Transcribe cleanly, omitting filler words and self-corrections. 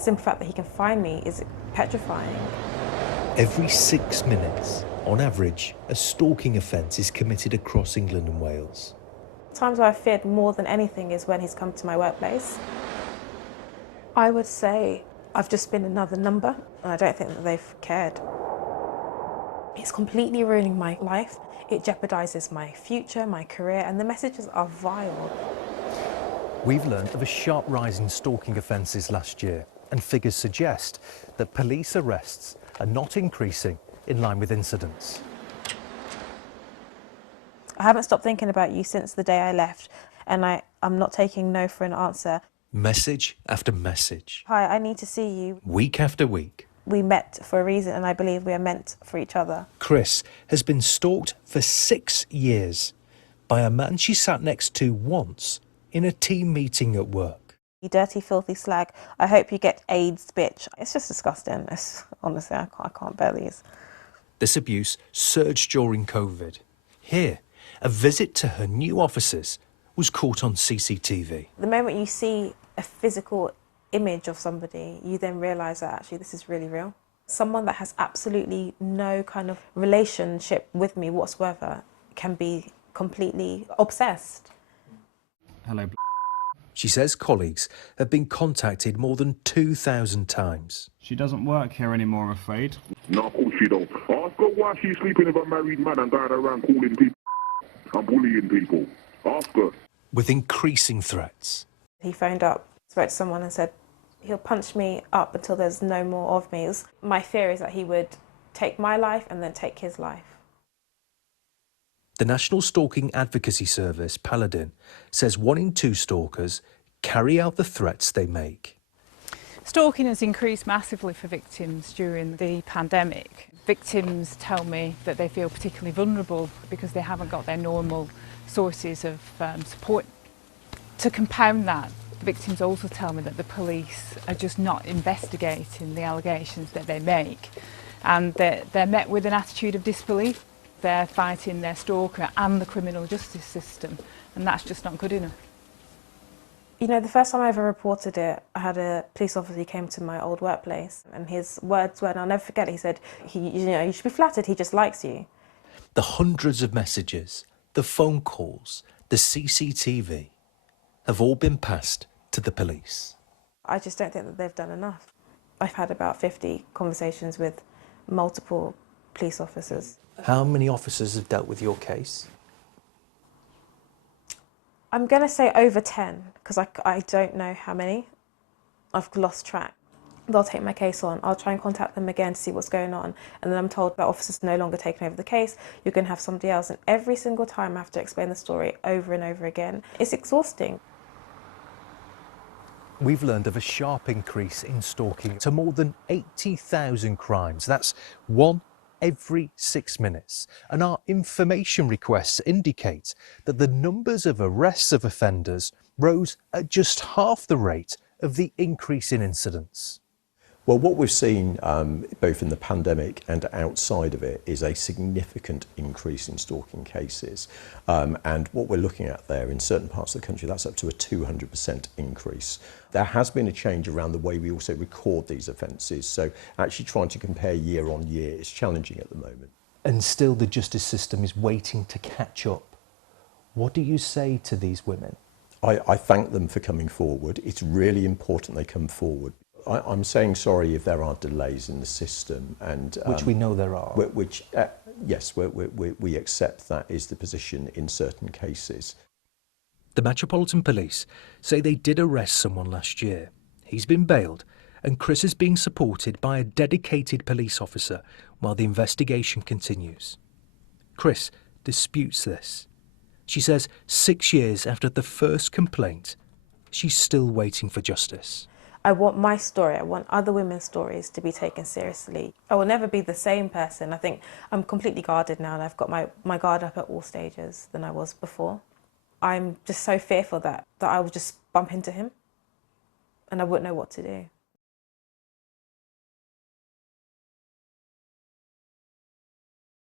The simple fact that he can find me is petrifying. Every 6 minutes, on average, a stalking offence is committed across England and Wales. Times where I've feared more than anything is when he's come to my workplace. I would say I've just been another number, and I don't think that they've cared. It's completely ruining my life. It jeopardises my future, my career, and the messages are vile. We've learned of a sharp rise in stalking offences last year, and figures suggest that police arrests are not increasing in line with incidents. I haven't stopped thinking about you since the day I left, and I'm not taking no for an answer. Message after message. Hi, I need to see you. Week after week. We met for a reason, and I believe we are meant for each other. Chris has been stalked for 6 years by a man she sat next to once in a team meeting at work. You dirty, filthy slag. I hope you get AIDS, bitch. It's just disgusting. Honestly, I can't bear these. This abuse surged during COVID. Here, a visit to her new offices was caught on CCTV. The moment you see a physical image of somebody, you then realise that actually this is really real. Someone that has absolutely no kind of relationship with me whatsoever can be completely obsessed. Hello. She says colleagues have been contacted more than 2,000 times. She doesn't work here anymore, I'm afraid. No, of course she don't. Ask her why she's sleeping with a married man and going around calling people and bullying people. Ask her. With increasing threats. He phoned up, spoke to someone and said he'll punch me up until there's no more of me. My fear is that he would take my life and then take his life. The National Stalking Advocacy Service, Paladin, says 1 in 2 stalkers carry out the threats they make. Stalking has increased massively for victims during the pandemic. Victims tell me that they feel particularly vulnerable because they haven't got their normal sources of support. To compound that, victims also tell me that the police are just not investigating the allegations that they make, and they're met with an attitude of disbelief. They're fighting their stalker and the criminal justice system, and that's just not good enough. You know, the first time I ever reported it, I had a police officer who came to my old workplace, and his words were, and I'll never forget it, he said, you should be flattered, he just likes you. The hundreds of messages, the phone calls, the CCTV have all been passed to the police. I just don't think that they've done enough. I've had about 50 conversations with multiple police officers. How many officers have dealt with your case? I'm going to say over 10, because I don't know how many. I've lost track. They'll take my case on. I'll try and contact them again to see what's going on. And then I'm told that officer's no longer taking over the case. You can have somebody else. And every single time I have to explain the story over and over again. It's exhausting. We've learned of a sharp increase in stalking to more than 80,000 crimes. That's 1 every 6 minutes. And our information requests indicate that the numbers of arrests of offenders rose at just half the rate of the increase in incidents. Well, what we've seen both in the pandemic and outside of it is a significant increase in stalking cases. And what we're looking at there in certain parts of the country, that's up to a 200% increase. There has been a change around the way we also record these offences. So actually trying to compare year on year is challenging at the moment. And still the justice system is waiting to catch up. What do you say to these women? I thank them for coming forward. It's really important they come forward. I'm saying sorry if there are delays in the system, and which we know there are. Yes, we accept that is the position in certain cases. The Metropolitan Police say they did arrest someone last year. He's been bailed, and Chris is being supported by a dedicated police officer while the investigation continues. Chris disputes this. She says 6 years after the first complaint, she's still waiting for justice. I want my story, I want other women's stories to be taken seriously. I will never be the same person. I think I'm completely guarded now, and I've got my guard up at all stages than I was before. I'm just so fearful that I will just bump into him and I wouldn't know what to do.